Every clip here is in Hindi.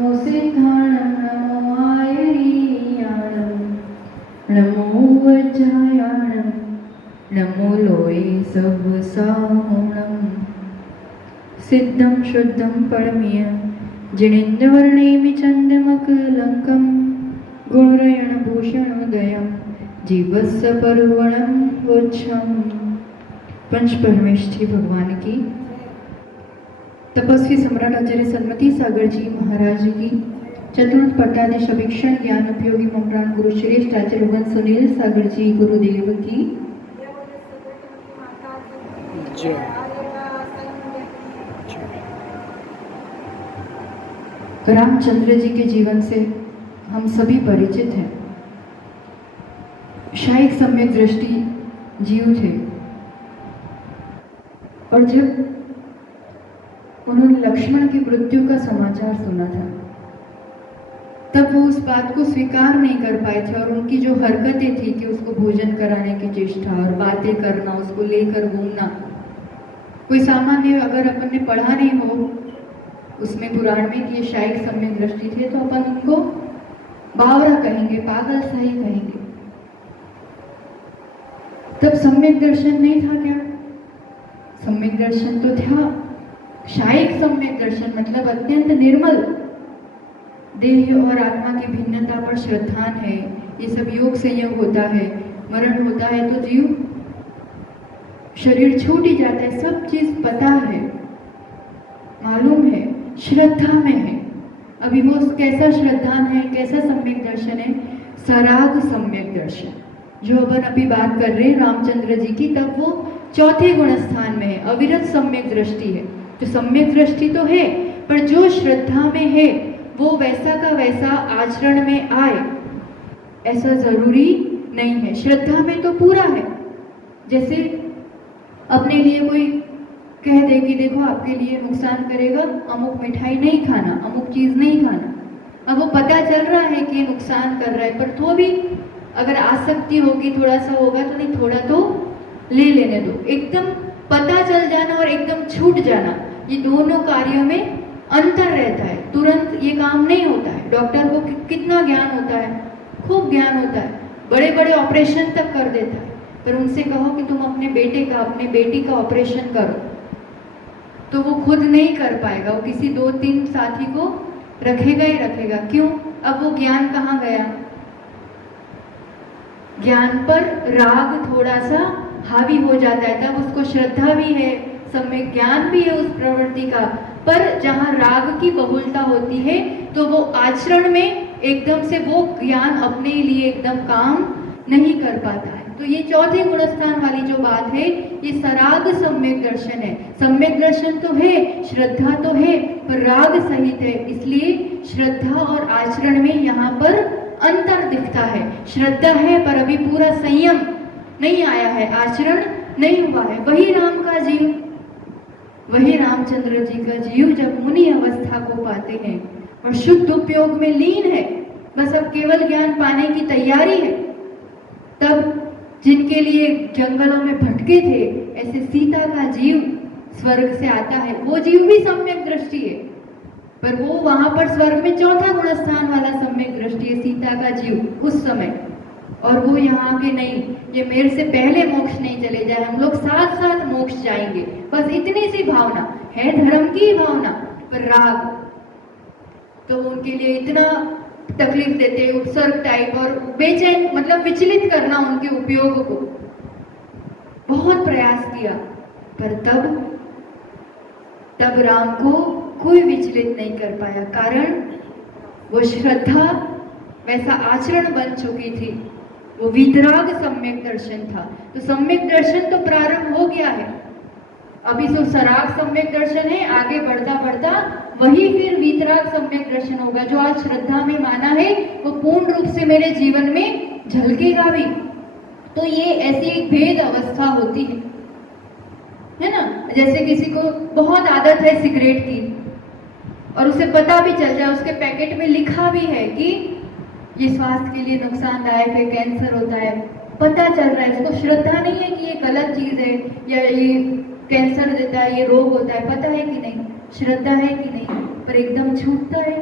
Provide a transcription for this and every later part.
नमो सिद्धाणं नमो आयरीयाणं नमो वज्रायाणं नमो लोये सवसाहुणं सिद्धं शुद्धं परमीय जिनेन्द्रवर्णेमि चन्दमकलङ्कं गुणरयणभूषणोदयं जीवस्य पर्वणं वोच्छम्। पंच परमेष्ठी भगवान की, तपस्वी सम्राट आचार्य सन्मति सागर जी महाराज की, चतुर्थ पट्टाधीश अभिक्षण ज्ञान उपयोगी ममप्राण गुरु श्रेष्ठ आचार्य भगवान सुनील सागर जी गुरुदेव की रामचंद्र जी के जीवन से हम सभी परिचित हैं। शायद सम्यक दृष्टि जीव थे और जब उन्होंने लक्ष्मण की मृत्यु का समाचार सुना था तब वो उस बात को स्वीकार नहीं कर पाए थे और उनकी जो हरकतें थी कि उसको भोजन कराने की चेष्टा और बातें करना, उसको लेकर घूमना, कोई सामान्य अगर अपन ने पढ़ा नहीं हो उसमें पुराण में कि ये शायद सम्यक दृष्टि थे तो अपन उनको बावरा कहेंगे, पागल सा ही कहेंगे। तब सम्यक दर्शन नहीं था क्या? सम्यक दर्शन तो था। शायद सम्यक दर्शन मतलब अत्यंत निर्मल, देह और आत्मा की भिन्नता पर श्रद्धान है। ये सब योग संयोग होता है, मरण होता है तो जीव शरीर छूट ही जाता है, सब चीज पता है, मालूम है, श्रद्धा में है। अभी वो कैसा श्रद्धान है, कैसा सम्यक दर्शन है? सराग सम्यक दर्शन, जो अपन अभी बात कर रहे हैं रामचंद्र जी की, तब वो चौथे गुण स्थान में है। अविरत सम्यक दृष्टि है। तो सम्यक दृष्टि तो है पर जो श्रद्धा में है वो वैसा का वैसा आचरण में आए ऐसा जरूरी नहीं है। श्रद्धा में तो पूरा है। जैसे अपने लिए कोई कह दे कि देखो आपके लिए नुकसान करेगा, अमुक मिठाई नहीं खाना, अमुक चीज नहीं खाना। अब वो पता चल रहा है कि ये नुकसान कर रहा है पर तो भी अगर आसक्ति होगी, थोड़ा सा होगा तो नहीं, थोड़ा तो ले लेने दो। एकदम पता चल जाना और एकदम छूट जाना, ये दोनों कार्यों में अंतर रहता है। तुरंत ये काम नहीं होता है। डॉक्टर को कितना ज्ञान होता है, खूब ज्ञान होता है, बड़े बड़े ऑपरेशन तक कर देता है, पर उनसे कहो कि तुम अपने बेटे का, अपने बेटी का ऑपरेशन करो तो वो खुद नहीं कर पाएगा, वो किसी 2-3 साथी को रखेगा ही रखेगा। क्यों? अब वो ज्ञान कहाँ गया? ज्ञान पर राग थोड़ा सा हावी हो जाता है, तब उसको श्रद्धा भी है, सम्यक ज्ञान भी है उस प्रवृत्ति का, पर जहाँ राग की बहुलता होती है तो वो आचरण में एकदम से वो ज्ञान अपने लिए एकदम काम नहीं कर पाता है। तो ये चौथे गुणस्थान वाली जो बात है ये सराग सम्यक दर्शन है। सम्यक दर्शन तो है, श्रद्धा तो है, पर राग सहित है, इसलिए श्रद्धा और आचरण में यहाँ पर अंतर दिखता है। श्रद्धा है पर अभी पूरा संयम नहीं आया है, आचरण नहीं हुआ है। वही राम का जीव, वही रामचंद्र जी का जीव जब मुनि अवस्था को पाते हैं और शुद्ध उपयोग में लीन है, बस अब केवल ज्ञान पाने की तैयारी है, तब जिनके लिए जंगलों में भटके थे, ऐसे सीता का जीव स्वर्ग से आता है। वो जीव भी सम्यक दृष्टि है, पर वो वहां पर स्वर्ग में चौथा गुण स्थान वाला सम्यक दृष्टि है, सीता का जीव उस समय। और वो यहाँ के नहीं, ये मेरे से पहले मोक्ष नहीं चले जाए, हम लोग साथ साथ मोक्ष जाएंगे, बस इतनी सी भावना है, धर्म की भावना। पर राग तो उनके लिए इतना तकलीफ देते, उपसर्ग टाइप और बेचैन, मतलब विचलित करना उनके उपयोग को बहुत प्रयास किया, पर तब राम को कोई विचलित नहीं कर पाया, कारण वो श्रद्धा वैसा आचरण बन चुकी थी, वो वीतराग सम्यक दर्शन था। तो सम्यक दर्शन तो प्रारंभ हो गया है, अभी तो सराग सम्यक दर्शन है, आगे बढ़ता बढ़ता वही फिर वीतराग सम्यक दर्शन होगा। जो आज श्रद्धा में माना है वो पूर्ण रूप से मेरे जीवन में झलकेगा भी। तो ये ऐसी एक भेद अवस्था होती है ना। जैसे किसी को बहुत आदत है सिगरेट की और उसे पता भी चल जाए, उसके पैकेट में लिखा भी है कि ये स्वास्थ्य के लिए नुकसानदायक है, कैंसर होता है, पता चल रहा है, उसको श्रद्धा नहीं है कि ये गलत चीज है या ये कैंसर देता है, ये रोग होता है, पता है कि नहीं, श्रद्धा है कि नहीं, पर एकदम छूटता है,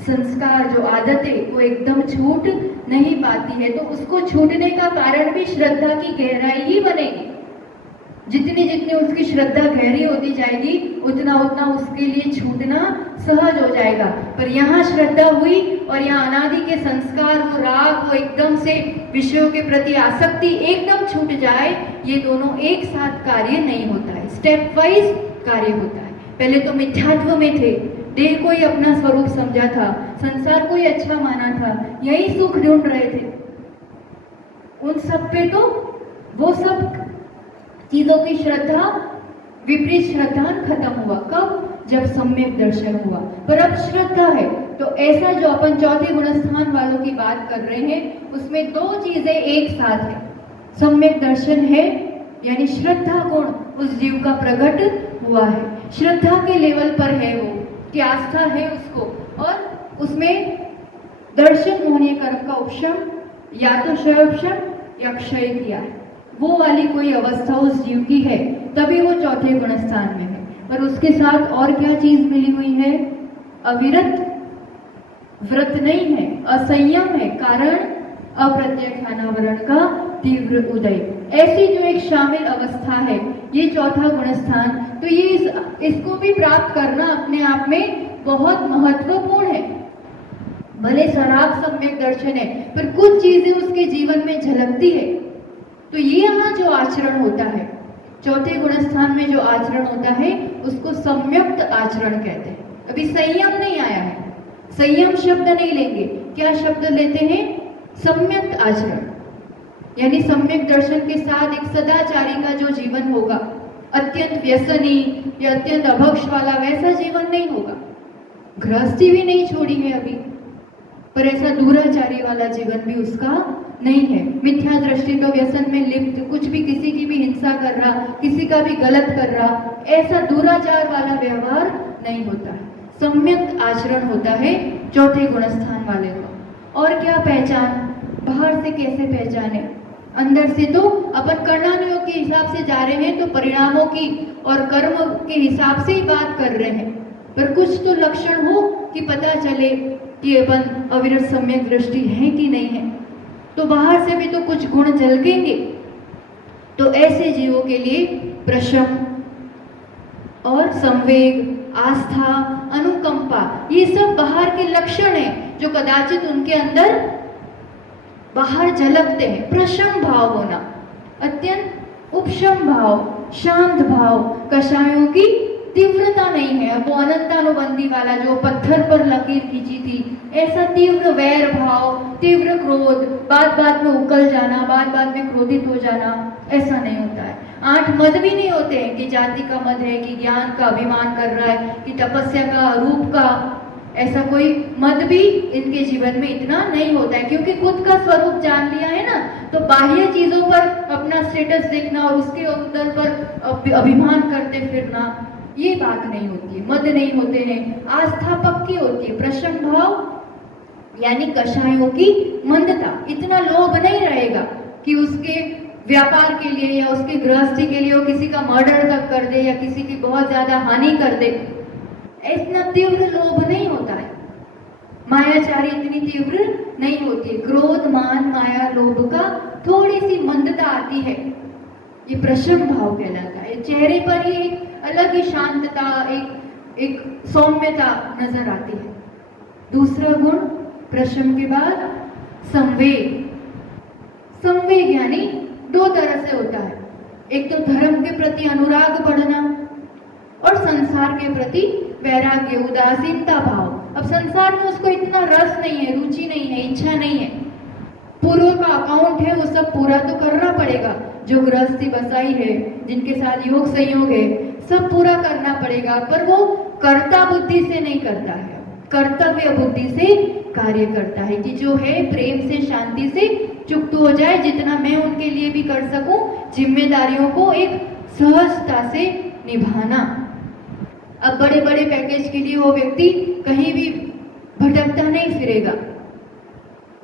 संस्कार, जो आदतें, वो एकदम छूट नहीं पाती है। तो उसको छूटने का कारण भी श्रद्धा की गहराई ही बनेगी। जितनी जितनी उसकी श्रद्धा गहरी होती जाएगी, उतना उतना उसके लिए छूटना सहज हो जाएगा। पर यहाँ श्रद्धा हुई और यहाँ अनादि के संस्कार, वो राग, वो एकदम से विषयों के प्रति आसक्ति एकदम छूट जाए, ये दोनों एक साथ कार्य नहीं होता है, स्टेप वाइज कार्य होता है। पहले तो मिथ्यात्व में थे, देह को ही अपना स्वरूप समझा था, संसार को ही अच्छा माना था, यही सुख ढूंढ रहे थे। उन सब पे तो वो सब चीजों की श्रद्धा, विपरीत श्रद्धा खत्म हुआ। कब? जब सम्यक दर्शन हुआ। पर अब श्रद्धा है, तो ऐसा जो अपन चौथे गुणस्थान वालों की बात कर रहे हैं, उसमें दो चीजें एक साथ है। सम्यक दर्शन है यानी श्रद्धा गुण उस जीव का प्रकट हुआ है, श्रद्धा के लेवल पर है वो, कि आस्था है उसको, और उसमें दर्शन मोहनीय कर्म का उपशम या तो क्षयोपशम या क्षय किया है, वो वाली कोई अवस्था उस जीव की है, तभी वो चौथे गुणस्थान में है। पर उसके साथ और क्या चीज मिली हुई है? अविरत व्रत नहीं है, असंयम है, कारण अप्रत्यक्षानावरण का तीव्र उदय। ऐसी जो एक शामिल अवस्था है, ये चौथा गुणस्थान, तो ये इसको भी प्राप्त करना अपने आप में बहुत महत्वपूर्ण है। भले सराग सम्यक दर्शन है, पर कुछ चीजें उसके जीवन में झलकती है। तो ये यहाँ जो आचरण होता है, चौथे गुणस्थान में जो आचरण होता है, उसको सम्यक्त आचरण कहते हैं। अभी संयम नहीं आया है, संयम शब्द नहीं लेंगे, क्या शब्द लेते हैं? सम्यक्त आचरण, यानी सम्यक दर्शन के साथ एक सदाचारी का जो जीवन होगा, अत्यंत व्यसनी या अत्यंत अभक्ष वाला वैसा जीवन नहीं होगा। गृहस्थी भी नहीं छोड़ी है अभी, पर ऐसा दूराचारी वाला जीवन भी उसका नहीं है। मिथ्या दृष्टि तो व्यसन में लिप्त, कुछ भी किसी की भी हिंसा कर रहा, किसी का भी गलत कर रहा, ऐसा दूराचार वाला व्यवहार नहीं होता है। सम्यक आचरण होता है चौथे गुणस्थान वाले को। और क्या पहचान? बाहर से कैसे पहचाने? अंदर से तो अपन कर्णानुयोग के हिसाब से जा रहे हैं, तो परिणामों की और कर्म के हिसाब से ही बात कर रहे हैं, पर कुछ तो लक्षण हो कि पता चले कि अपन अविरत सम्यक दृष्टि है कि नहीं है। तो बाहर से भी तो कुछ गुण झलकेंगे। तो ऐसे जीवों के लिए प्रशम और संवेग, आस्था, अनुकंपा, ये सब बाहर के लक्षण हैं जो कदाचित उनके अंदर बाहर झलकते हैं। प्रशम भाव होना, अत्यंत उपशम भाव, शांत भाव, कषायों की तीव्रता नहीं है। वो अनंतानुबंधी वाला जो पत्थर पर लकीर खींची थी, ऐसा तीव्र वैर भाव, तीव्र क्रोध, बात बात में उकल जाना, बात बात में क्रोधित हो जाना, ऐसा नहीं होता है। 8 मद भी नहीं होते हैं कि जाति का मद है, कि ज्ञान का अभिमान कर रहा है, कि तपस्या का, रूप का, ऐसा कोई मद भी इनके जीवन में इतना नहीं होता है, क्योंकि खुद का स्वरूप जान लिया है ना। तो बाह्य चीजों पर अपना स्टेटस देखना और उसके उदर पर अभिमान करते फिरना, ये बात नहीं होती है। मद नहीं होते हैं, आस्था पक्की होती है। प्रशम भाव यानी कषायों की मंदता, इतना लोभ नहीं रहेगा कि उसके व्यापार के लिए या उसकी गृहस्थी के लिए वो किसी का मर्डर तक कर दे या किसी की बहुत ज्यादा हानि कर दे, इतना तीव्र लोभ नहीं होता है। मायाचारी इतनी तीव्र नहीं होती है। क्रोध, मान, माया, लोभ का थोड़ी सी मंदता आती है, ये प्रशम भाव कहलाता है। चेहरे पर ही एक अलग ही शांतता, एक सौम्यता नजर आती है। दूसरा गुण प्रशम के बाद संवेग। संवेग यानी 2 तरह से होता है, एक तो धर्म के प्रति अनुराग बढ़ना और संसार के प्रति वैराग्य, उदासीनता भाव। अब संसार में उसको इतना रस नहीं है, रुचि नहीं है, इच्छा नहीं है। पूर्व का अकाउंट है, वो सब पूरा तो करना पड़ेगा। जो गृहस्थी बसाई है, जिनके साथ योग संयोग है, सब पूरा करना पड़ेगा, पर वो कर्ता बुद्धि से नहीं करता है, कर्तव्य बुद्धि से कार्य करता है कि जो है प्रेम से, शांति से चुक्त हो जाए, जितना मैं उनके लिए भी कर सकूं, जिम्मेदारियों को एक सहजता से निभाना। अब बड़े बड़े पैकेज के लिए वो व्यक्ति कहीं भी भटकता नहीं फिरेगा।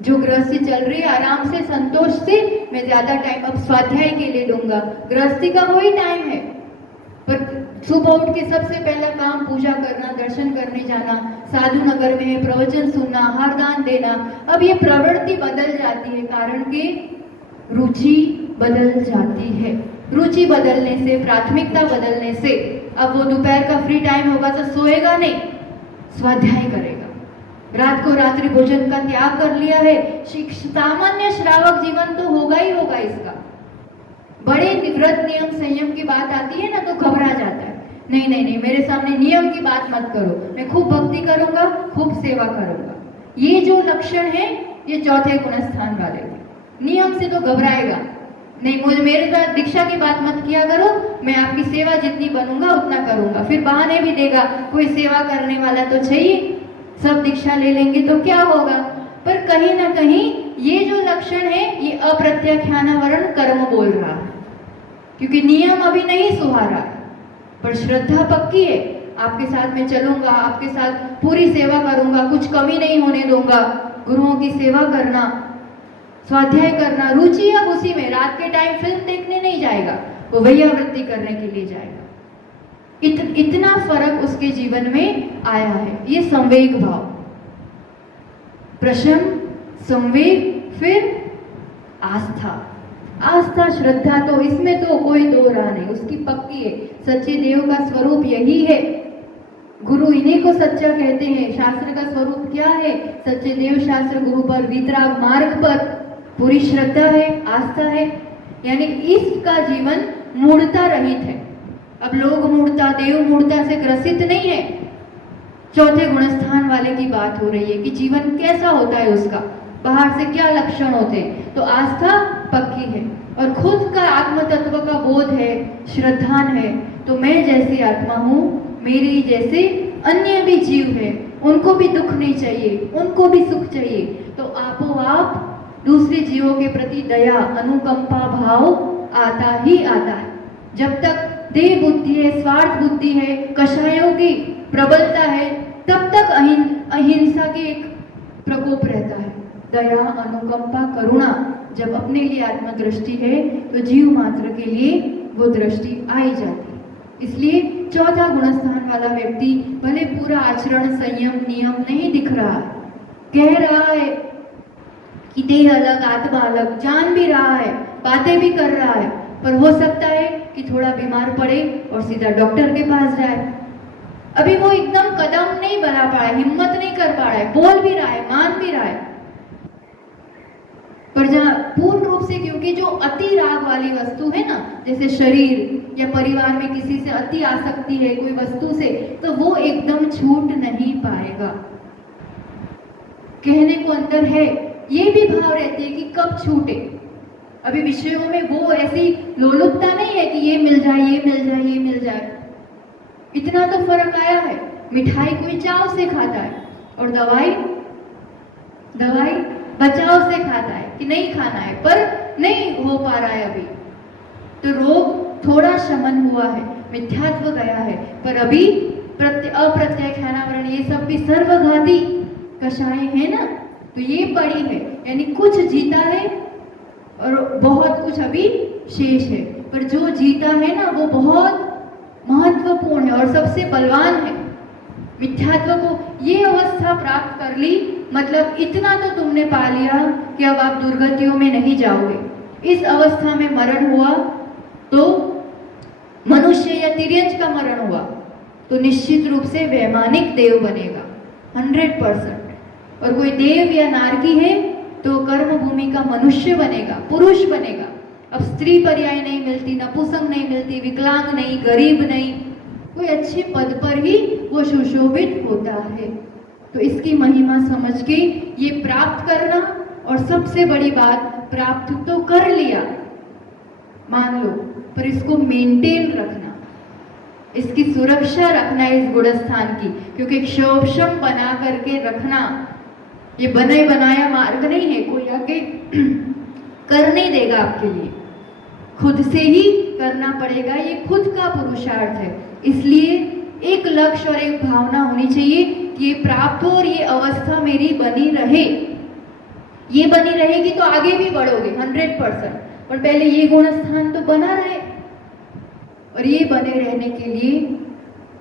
जो गृहस्थी चल रही है, आराम से, संतोष से, मैं ज्यादा टाइम अब स्वाध्याय के लिए लूंगा, गृहस्थी का वही टाइम है, पर सुबह उठ के सबसे पहला काम पूजा करना, दर्शन करने जाना, साधु नगर में प्रवचन सुनना, आहार दान देना, अब ये प्रवृत्ति बदल जाती है, कारण कि रुचि बदल जाती है। रुचि बदलने से, प्राथमिकता बदलने से अब वो दोपहर का फ्री टाइम होगा तो सोएगा नहीं, स्वाध्याय करेगा। रात को रात्रि भोजन का त्याग कर लिया है, सामान्य श्रावक जीवन तो होगा ही होगा इसका। बड़े व्रत नियम संयम की बात आती है ना तो घबरा जाता है, नहीं नहीं नहीं, मेरे सामने नियम की बात मत करो, मैं खूब भक्ति करूंगा, खूब सेवा करूंगा। ये जो लक्षण है ये चौथे गुणस्थान वाले थे। नियम से तो घबराएगा नहीं, मुझे मेरे साथ दीक्षा की बात मत किया करो, मैं आपकी सेवा जितनी बनूंगा उतना करूंगा। फिर बहाने भी देगा, कोई सेवा करने वाला तो चाहिए, सब दीक्षा ले लेंगे तो क्या होगा। पर कहीं ना कहीं ये जो लक्षण है ये अप्रत्याख्यानावरण कर्म बोल रहा है, क्योंकि नियम अभी नहीं सुहारा है, पर श्रद्धा पक्की है। आपके साथ में चलूंगा, आपके साथ पूरी सेवा करूंगा, कुछ कमी नहीं होने दूंगा। गुरुओं की सेवा करना, स्वाध्याय करना, रुचि अब उसी में, रात के टाइम फिल्म देखने नहीं जाएगा, वो वैयावृत्ति करने के लिए जाएगा। इतना फर्क उसके जीवन में आया है। ये संवेग भाव, प्रशम, संवेग, फिर आस्था। आस्था श्रद्धा तो इसमें तो कोई दो राह नहीं, उसकी पक्की है। सच्चे देव का स्वरूप यही है, गुरु इन्हीं को सच्चा कहते हैं। शास्त्र का स्वरूप क्या है? सच्चे देव शास्त्र गुरु पर, वीतराग मार्ग पर पूरी श्रद्धा है, आस्था है, यानी इसका जीवन मूढ़ता रहित है। अब लोग मूढ़ता, देव मूढ़ता से ग्रसित नहीं है। चौथे गुणस्थान वाले की बात हो रही है कि जीवन कैसा होता है उसका, बाहर से क्या लक्षण होते हैं। तो आस्था पक्की है और खुद का आत्म तत्व का बोध है, श्रद्धान है। तो मैं जैसी आत्मा हूँ, मेरी जैसे अन्य भी जीव है, उनको भी दुख नहीं चाहिए, उनको भी सुख चाहिए। तो आपो आप दूसरे जीवों के प्रति दया, अनुकंपा भाव आता ही आता है। जब तक देह बुद्धि है, स्वार्थ बुद्धि है, कषायों की प्रबलता है, तब तक अहिंसा की एक प्रकोप रहता है। दया, अनुकंपा, करुणा जब अपने लिए आत्मदृष्टि है तो जीव मात्र के लिए वो दृष्टि आई जाती है। इसलिए चौथा गुणस्थान वाला व्यक्ति भले पूरा आचरण, संयम, नियम नहीं दिख रहा है, कह रहा है कि देह अलग आत्मा अलग, जान भी रहा है, बातें भी कर रहा है, पर हो सकता है कि थोड़ा बीमार पड़े और सीधा डॉक्टर के पास जाए। अभी वो एकदम कदम नहीं बढ़ा पा रहा है, हिम्मत नहीं कर पा रहा है, बोल भी रहा है, मान भी रहा है, पर जहाँ पूर्ण रूप से, क्योंकि जो अति राग वाली वस्तु है ना, जैसे शरीर या परिवार में किसी से अति आसक्ति है कोई वस्तु से, तो वो एकदम छूट नहीं पाएगा। कहने को अंदर है, ये भी भाव रहती है कि कब छूटे। अभी विषयों में वो ऐसी लोलुपता नहीं है कि ये मिल जाए, ये मिल जाए, ये मिल जाए। इतना तो फर्क आया है। मिठाई कोई चाव से खाता है और दवाई बचाव से खाता है कि नहीं खाना है, पर नहीं हो पा रहा है अभी। तो रोग थोड़ा शमन हुआ है, मिथ्यात्व गया है, पर अभी अप्रत्याख्यानावरण, ये सब भी सर्वघाती कषाय है ना, तो ये बड़ी है, यानी कुछ जीता है और बहुत कुछ अभी शेष है। पर जो जीता है ना वो बहुत महत्वपूर्ण है और सबसे बलवान है। मिथ्यात्व को ये अवस्था प्राप्त कर ली, मतलब इतना तो तुमने पा लिया कि अब आप दुर्गतियों में नहीं जाओगे। इस अवस्था में मरण हुआ तो मनुष्य या तिर्यंच का मरण हुआ तो निश्चित रूप से वैमानिक देव बनेगा 100%। और कोई देव या नारकी है तो कर्म भूमि का मनुष्य बनेगा, पुरुष बनेगा। अब स्त्री पर्याय नहीं मिलती, नपुंसक नहीं मिलती, विकलांग नहीं, गरीब नहीं, कोई अच्छे पद पर ही वो सुशोभित होता है। तो इसकी महिमा समझ के ये प्राप्त करना, और सबसे बड़ी बात, प्राप्त तो कर लिया मान लो, पर इसको मेंटेन रखना, इसकी सुरक्षा रखना इस गुणस्थान की, क्योंकि क्षोभम बना करके रखना ये बने बनाया मार्ग नहीं है, कोई आगे कर नहीं देगा आपके लिए, खुद से ही करना पड़ेगा। ये खुद का पुरुषार्थ है। इसलिए एक लक्ष्य और एक भावना होनी चाहिए कि ये प्राप्त हो और ये अवस्था मेरी बनी रहे। ये बनी रहेगी तो आगे भी बढ़ोगे 100%, पर पहले ये गुणस्थान तो बना रहे। और ये बने रहने के लिए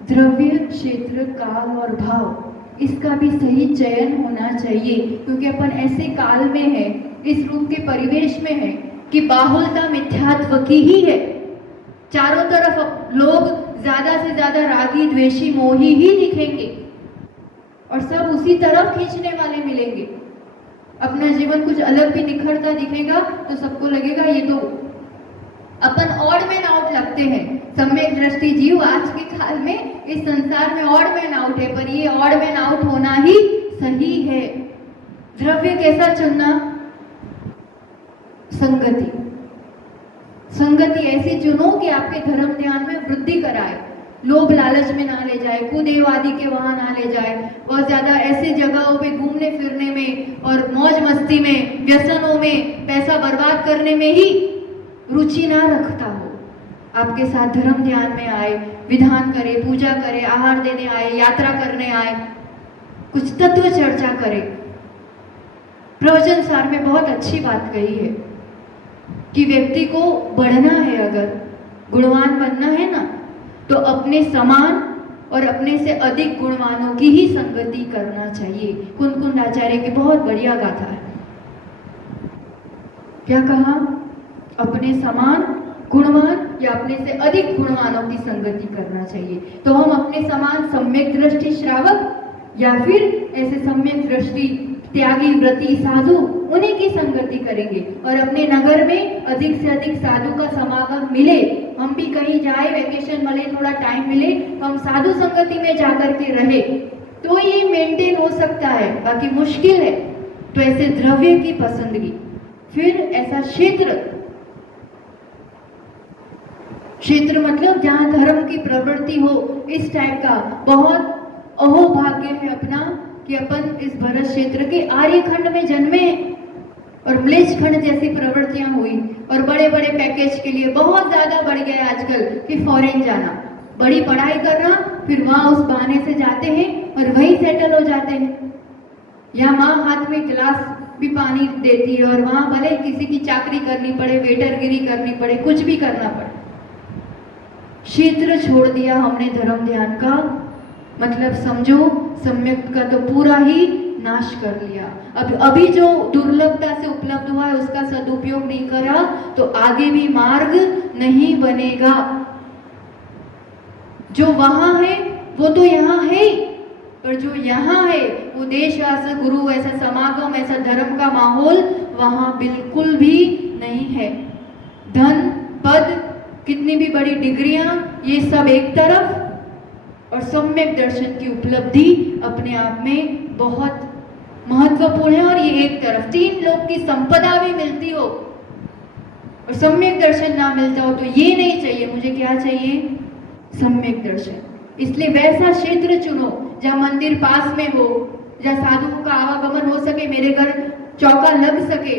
द्रव्य, क्षेत्र, काल और भाव, इसका भी सही चयन होना चाहिए, क्योंकि अपन ऐसे काल में है, इस रूप के परिवेश में है कि बाहुलता मिथ्यात्व की ही है। चारों तरफ लोग ज्यादा से ज्यादा रागी, द्वेषी, मोही ही दिखेंगे और सब उसी तरफ खींचने वाले मिलेंगे। अपना जीवन कुछ अलग भी निखरता दिखेगा तो सबको लगेगा ये तो अपन ऑड मैन आउट लगते हैं। सम्यक दृष्टि जीव आज के काल में इस संसार में ऑड मैन आउट है, पर ये ऑड मैन आउट होना ही सही है। द्रव्य कैसा चुनना? संगति। संगति ऐसी चुनो कि आपके धर्म ध्यान में वृद्धि कराए, लोभ लालच में ना ले जाए, कुदेव आदि के वहां ना ले जाए, बहुत ज्यादा ऐसी जगहों पे घूमने फिरने में और मौज मस्ती में, व्यसनों में, पैसा बर्बाद करने में ही रुचि ना रखता हो। आपके साथ धर्म ध्यान में आए, विधान करे, पूजा करे, आहार देने आए, यात्रा करने आए, कुछ तत्व चर्चा करे। प्रवचन सार में बहुत अच्छी बात कही है कि व्यक्ति को बढ़ना है, अगर गुणवान बनना है ना, तो अपने समान और अपने से अधिक गुणवानों की ही संगति करना चाहिए। कुंद आचार्य की बहुत बढ़िया गाथा है। क्या कहा? अपने समान गुणवान या अपने से अधिक गुणवानों की संगति करना चाहिए। तो हम अपने समान सम्यक दृष्टि श्रावक या फिर ऐसे सम्यक दृष्टि त्यागी, व्रती, साधु, उन्हीं की संगति करेंगे। और अपने नगर में अधिक से अधिक साधु का समागम मिले, हम भी कहीं जाए, वेकेशन मिले, थोड़ा टाइम मिले, हम साधु संगति में जाकर के रहे, तो ये मेंटेन हो सकता है। बाकी मुश्किल है। तो ऐसे द्रव्य की पसंदगी, फिर ऐसा क्षेत्र मतलब जहां धर्म की प्रवृत्ति हो, इस टाइप का। बहुत अहोभाग्य है अपना कि अपन इस भरत क्षेत्र के आर्यखंड में जन्मे और म्लेच्छ खंड जैसी प्रवृत्तियां हुई और बड़े बड़े पैकेज के लिए बहुत ज्यादा बढ़ गया आजकल कि फॉरेन जाना, बड़ी पढ़ाई करना, फिर वहां उस बहाने से जाते हैं और वहीं सेटल हो जाते हैं। या माँ हाथ में गिलास भी पानी देती है और वहां भले किसी की चाकरी करनी पड़े, वेटरगिरी करनी पड़े, कुछ भी करना पड़े। क्षेत्र छोड़ दिया हमने धर्म ध्यान का, मतलब समझो सम्यक का तो पूरा ही नाश कर लिया। अब अभी जो दुर्लभता से उपलब्ध हुआ है उसका सदुपयोग नहीं करा तो आगे भी मार्ग नहीं बनेगा। जो वहां है वो तो यहाँ है, पर जो यहाँ है वो देश, ऐसा गुरु, ऐसा समागम, ऐसा धर्म का माहौल वहां बिल्कुल भी नहीं है। धन, पद, कितनी भी बड़ी डिग्रियां, ये सब एक तरफ, और सम्यक दर्शन की उपलब्धि अपने आप में बहुत महत्वपूर्ण है। और ये एक तरफ, तीन लोग की संपदा भी मिलती हो और सम्यक दर्शन ना मिलता हो तो ये नहीं चाहिए। मुझे क्या चाहिए? सम्यक दर्शन। इसलिए वैसा क्षेत्र चुनो जहाँ मंदिर पास में हो, जहाँ साधुओं का आवागमन हो सके, मेरे घर चौका लग सके,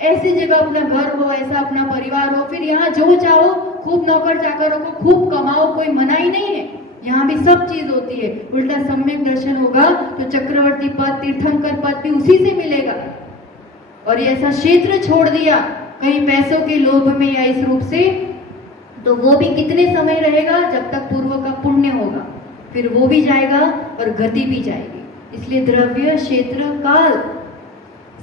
ऐसी जगह अपना घर हो, ऐसा अपना परिवार हो। फिर यहाँ जो चाहो खूब नौकर चाकरों को खूब कमाओ, कोई मनाही नहीं है, यहाँ भी सब चीज होती है। उल्टा सम्यक दर्शन होगा तो चक्रवर्ती पद, तीर्थंकर पद भी उसी से मिलेगा। और ये ऐसा क्षेत्र छोड़ दिया कहीं पैसों के लोभ में या इस रूप से, तो वो भी कितने समय रहेगा? जब तक पूर्व का पुण्य होगा, फिर वो भी जाएगा और गति भी जाएगी। इसलिए द्रव्य, क्षेत्र, काल,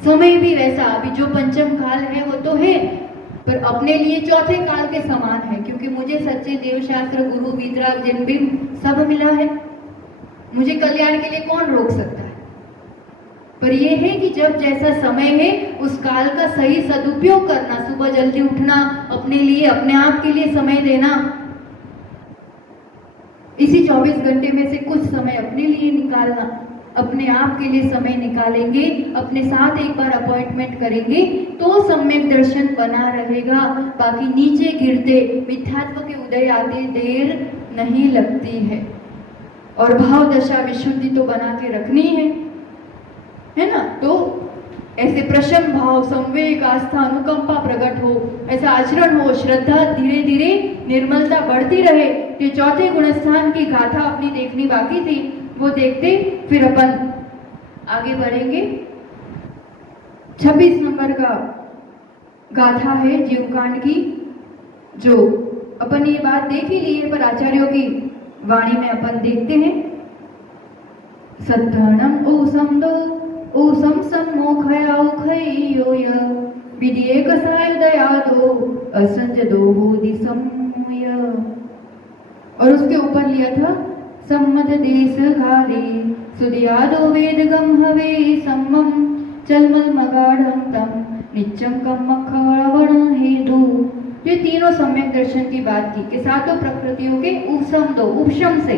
समय भी वैसा। अभी जो पंचम काल है वो तो है, पर अपने लिए चौथे काल के समान है, क्योंकि मुझे सच्चे देवशास्त्र, गुरु, वीतराग, जन्मबिंब सब मिला है। मुझे कल्याण के लिए कौन रोक सकता है? पर यह है कि जब जैसा समय है उस काल का सही सदुपयोग करना, सुबह जल्दी उठना, अपने लिए, अपने आप के लिए समय देना। इसी 24 घंटे में से कुछ समय अपने लिए निकालना, अपने आप के लिए समय निकालेंगे, अपने साथ एक बार अपॉइंटमेंट करेंगे तो सम्यक दर्शन बना रहेगा। बाकी नीचे गिरते मिथ्यात्व के उदय आते देर नहीं लगती है। और भाव दशा विशुद्धि तो बना के रखनी है ना? तो ऐसे प्रशम भाव, संवेग, आस्था, अनुकंपा प्रकट हो, ऐसा आचरण हो, श्रद्धा, धीरे धीरे निर्मलता बढ़ती रहे। ये चौथे गुणस्थान की गाथा अपनी देखनी बाकी थी, वो देखते फिर अपन आगे बढ़ेंगे। 26 नंबर का गाथा है जीवकांड की, जो अपन ये बात देख ही ली है, पर आचार्यों की वाणी में अपन देखते हैं। सद्धर्णम ऊसम दो ऊसम सम्मोखया उखयोय विदिये कसाय दया दो असंज दो दिसमय। और उसके ऊपर लिया था सम्मत देश घादे सुदियादो वेद गम हवे सम्मम चलमल मगाढ़म तम नित्यम कम मखड़वण हेतु। ये तीनों सम्यक दर्शन की बात की कि सातों प्रकृतियों के उपशम दो, उपशम से,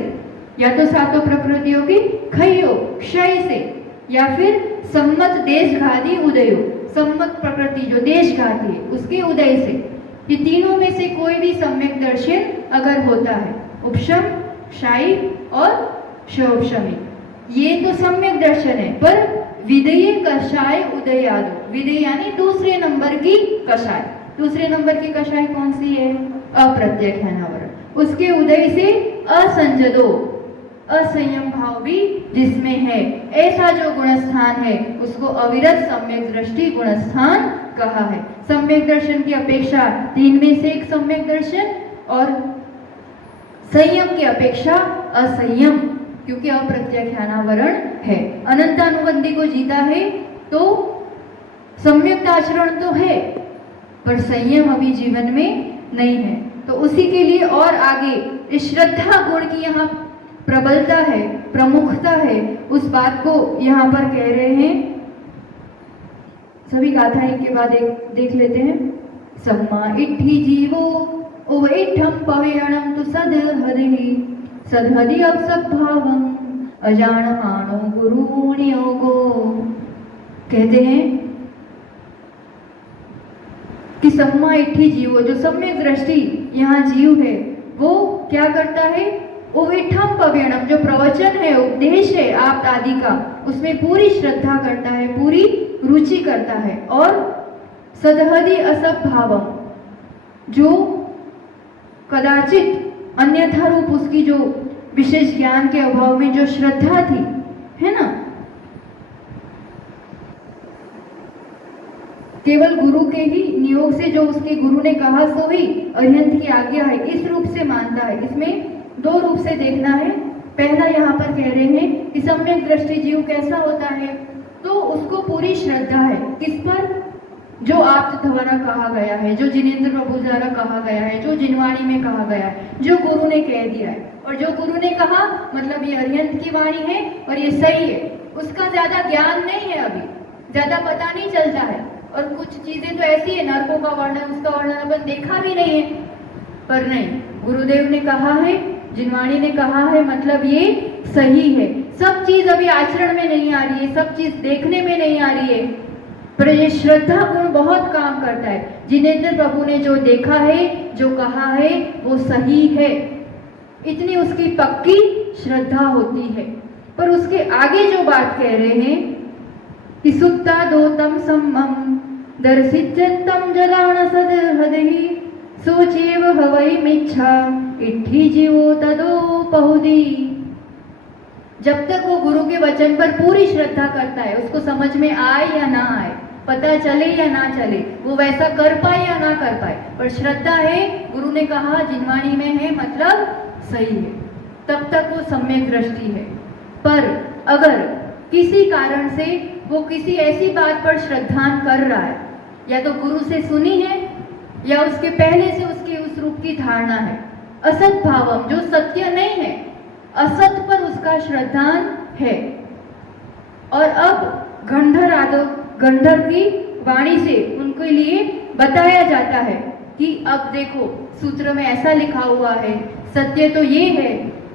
या तो सातों प्रकृतियों की क्षयो क्षय से, या फिर सम्मत देश घादी उदयो, सम्मत प्रकृति जो देश घाती है उसके उदय से। ये तीनों में से कोई भी सम्यक दर्शन अगर होता है, उपशम, क्षय और क्षोपशमी, ये तो सम्यक दर्शन है। पर विदेय कषाय उदयादो, विदेय यानी दूसरे नंबर की कषाय, दूसरे नंबर की कषाय कौन सी है? अप्रत्यक्षानावरण। उसके उदय से असंजदो, असंयम भाव भी जिसमें है, ऐसा जो गुणस्थान है उसको अविरत सम्यक दृष्टि गुणस्थान कहा है। सम्यक दर्शन की अपेक्षा तीन में से एक सम्यक दर्शन, और संयम की अपेक्षा असंयम, क्योंकि अप्रत्यक्षानावरण है। अनंतानुबंधी को जीता है तो सम्यक आचरण तो है, पर संयम अभी जीवन में नहीं है। तो उसी के लिए और आगे श्रद्धा गुण की यहाँ प्रबलता है, प्रमुखता है, उस बात को यहाँ पर कह रहे हैं। सभी गाथाएं एक के बाद एक देख लेते हैं। सम्मा इट्ठी जीवो ओ इठम पवेणम तु सदहदि सदहदि अवसभावम अजानमानो गुरुनियोगो। कहते हैं कि सम्मा इट्ठी जीवो, जो सम्यक दृष्टि यहाँ जीव है वो क्या करता है? ओविठम पवेणम, जो प्रवचन है, उपदेश है आप आदि का, उसमें पूरी श्रद्धा करता है, पूरी रुचि करता है। और सदहदि असभावम, जो कदाचित अन्यथा रूप उसकी जो विशेष ज्ञान के अभाव में जो श्रद्धा थी, है ना, केवल गुरु के ही नियोग से जो उसके गुरु ने कहा सो ही अरिहंत की आज्ञा है, इस रूप से मानता है। इसमें दो रूप से देखना है। पहला यहाँ पर कह रहे हैं कि सम्यक दृष्टि जीव कैसा होता है, तो उसको पूरी श्रद्धा है किस पर? जो आप द्वारा कहा गया है, जो जिनेंद्र प्रभु द्वारा कहा गया है, जो जिनवाणी में कहा गया है, जो गुरु ने कह दिया है। और जो गुरु ने कहा मतलब ये अरिहंत की वाणी है और ये सही है। उसका ज्यादा ज्ञान नहीं है, अभी ज्यादा पता नहीं चलता है, और कुछ चीजें तो ऐसी है, नरकों का वर्णन, उसका वर्णन अपन देखा भी नहीं है, पर नहीं, गुरुदेव ने कहा है, जिनवाणी ने कहा है, मतलब ये सही है। सब चीज अभी आचरण में नहीं आ रही है, सब चीज देखने में नहीं आ रही है, पर ये श्रद्धा गुण बहुत काम करता है। जिनेंद्र प्रभु ने जो देखा है, जो कहा है, वो सही है, इतनी उसकी पक्की श्रद्धा होती है। पर उसके आगे जो बात कह रहे हैं कि सुप्ता दोतम सम्मम दर्शित्यंतम जलाण सदहदहि सोचेव हवै मिच्छा इट्ठी जीवो तदो पहुदी। जब तक वो गुरु के वचन पर पूरी श्रद्धा करता है, उसको समझ में आए या ना आए, पता चले या ना चले, वो वैसा कर पाए या ना कर पाए, पर श्रद्धा है, गुरु ने कहा, जिनवाणी में है, मतलब सही है, तब तक वो सम्यक दृष्टि है। पर अगर किसी कारण से वो किसी ऐसी बात पर श्रद्धान कर रहा है, या तो गुरु से सुनी है या उसके पहले से उसकी उस रूप की धारणा है, असत भावम, जो सत्य नहीं है, असत पर उसका श्रद्धान है, और अब गंधर आदो गंधर की वाणी से उनके लिए बताया जाता है कि अब देखो सूत्र में ऐसा लिखा हुआ है, सत्य तो ये है,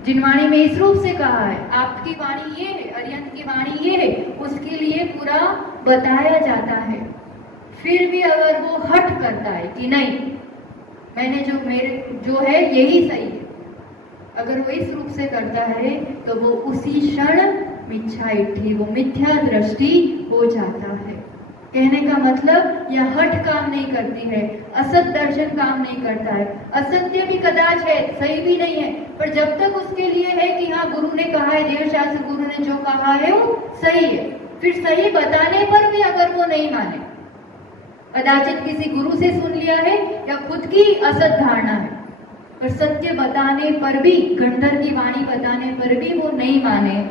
जिनवाणी में इस रूप से कहा है, आपकी वाणी ये है, अरिहंत की वाणी ये है, उसके लिए पूरा बताया जाता है। फिर भी अगर वो हट करता है कि नहीं, मैंने जो मेरे जो है यही सही है, अगर वो इस रूप से करता है तो वो उसी क्षण मिथ्या इट्ठी, वो मिथ्या दृष्टि हो जाता है। कहने का मतलब यह हट काम नहीं करती है, असत दर्शन काम नहीं करता है। असत्य भी कदाच है, सही भी नहीं है, पर जब तक उसके लिए है कि हाँ गुरु ने कहा है, देव शास्त्र गुरु ने जो कहा है वो सही है, फिर सही बताने पर भी अगर वो नहीं माने, कदाचित किसी गुरु से सुन लिया है या खुद की असत धारणा है, पर सत्य बताने पर भी, गंधर की वाणी बताने पर भी वो नहीं माने,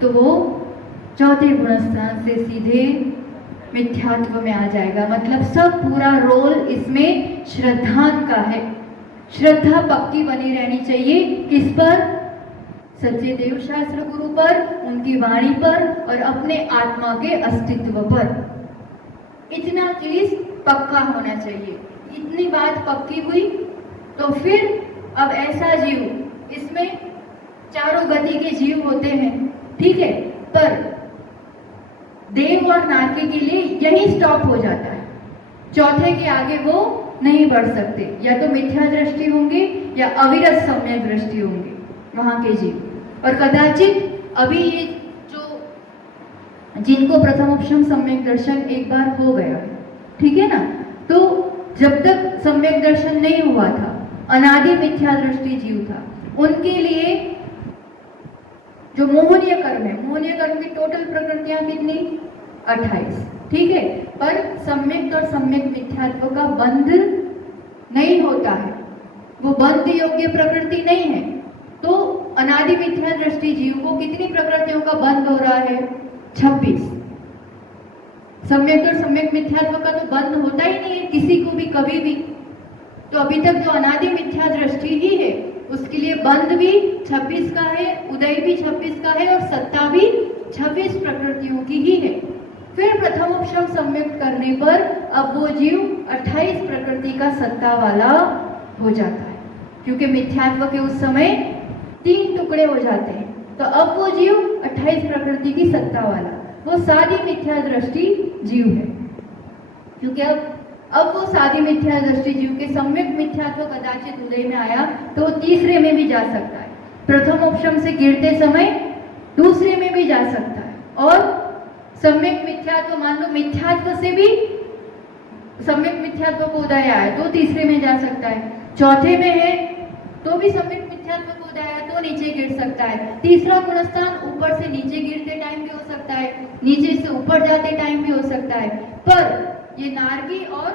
तो वो चौथे गुणस्थान से सीधे मिथ्यात्व में आ जाएगा। मतलब सब पूरा रोल इसमें श्रद्धान का है। श्रद्धा पक्की बनी रहनी चाहिए, किस पर? सच्चे देव शास्त्र गुरु पर, उनकी वाणी पर और अपने आत्मा के अस्तित्व पर। इतना चीज पक्का होना चाहिए। इतनी बात पक्की हुई तो फिर अब ऐसा जीव, इसमें चारों गति के जीव होते हैं, ठीक है, पर देव और नारकी के लिए यही स्टॉप हो जाता है। चौथे के आगे वो नहीं बढ़ सकते, या तो मिथ्या दृष्टि होंगे या अविरत सम्यक दृष्टि होंगे वहां के जीव। और कदाचित अभी ये जो जिनको प्रथमोपशम सम्यक दर्शन एक बार हो गया, ठीक है ना, तो जब तक सम्यक दर्शन नहीं हुआ था, अनादि मिथ्या दृष्टि जीव था, उनके लिए जो मोहनीय कर्म है, मोहनीय कर्म की टोटल प्रकृतियां कितनी? 28, ठीक है, पर सम्यक और सम्यक मिथ्यात्व का बंध नहीं होता है, वो बंध योग्य प्रकृति नहीं है। तो अनादि मिथ्या दृष्टि जीव को कितनी प्रकृतियों का बंध हो रहा है? 26। सम्यक और सम्यक मिथ्यात्व का तो बंध होता ही नहीं है किसी को भी कभी भी। तो अभी तक जो अनादि मिथ्या दृष्टि ही है उसके लिए बंध भी 26 का है, उदय भी 26 का है और सत्ता भी 26 प्रकृतियों की ही है। फिर प्रथमोपशम सम्यक करने पर अब वो जीव 28 प्रकृति का सत्ता वाला हो जाता है, क्योंकि मिथ्यात्व के उस समय 3 टुकड़े हो जाते हैं। तो अब वो जीव 28 प्रकृति की सत्ता वाला, वो सादी मिथ्या दृष्टि जीव है। क्योंकि अब वो सादी मिथ्या दृष्टि जीव के सम्यक मिथ्यात्व कदाचित उदय में आया तो तीसरे में भी जा सकता है, प्रथमोपशम से गिरते समय दूसरे में भी जा सकता है, और सम्यक मिथ्यात्व, मान लो मिथ्यात्व से भी सम्यक मिथ्यात्व को उदय आया तो तीसरे में जा सकता है, चौथे में है तो भी सम्यक मिथ्यात्व को उदय आया तो नीचे गिर सकता है, तीसरा गुणस्थान ऊपर से नीचे गिरते टाइम भी हो सकता है, नीचे से ऊपर जाते टाइम भी हो सकता है। पर ये नारकी और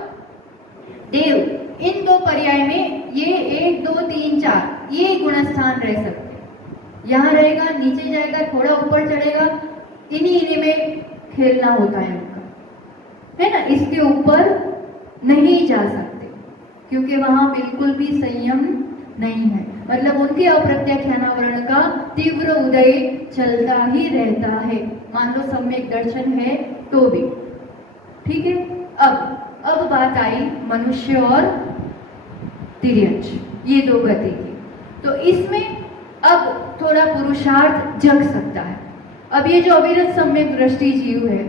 देव, इन 2 पर्याय में ये 1 2 3 4 ये गुणस्थान रह सकते हैं। यहाँ रहेगा, नीचे जाएगा, थोड़ा ऊपर चढ़ेगा, इन्हीं में खेलना होता है उनका, है ना। इसके ऊपर नहीं जा सकते क्योंकि वहां बिल्कुल भी संयम नहीं है। मतलब उनके अप्रत्याख्यानावरण का तीव्र उदय चलता ही रहता है, मान लो सम्यक दर्शन है तो भी, ठीक है। अब बात आई मनुष्य और तिर्यंच, ये 2 गति की। तो इसमें अब थोड़ा पुरुषार्थ जग सकता है। अब ये जो अविरत सम्यक दृष्टि जीव है,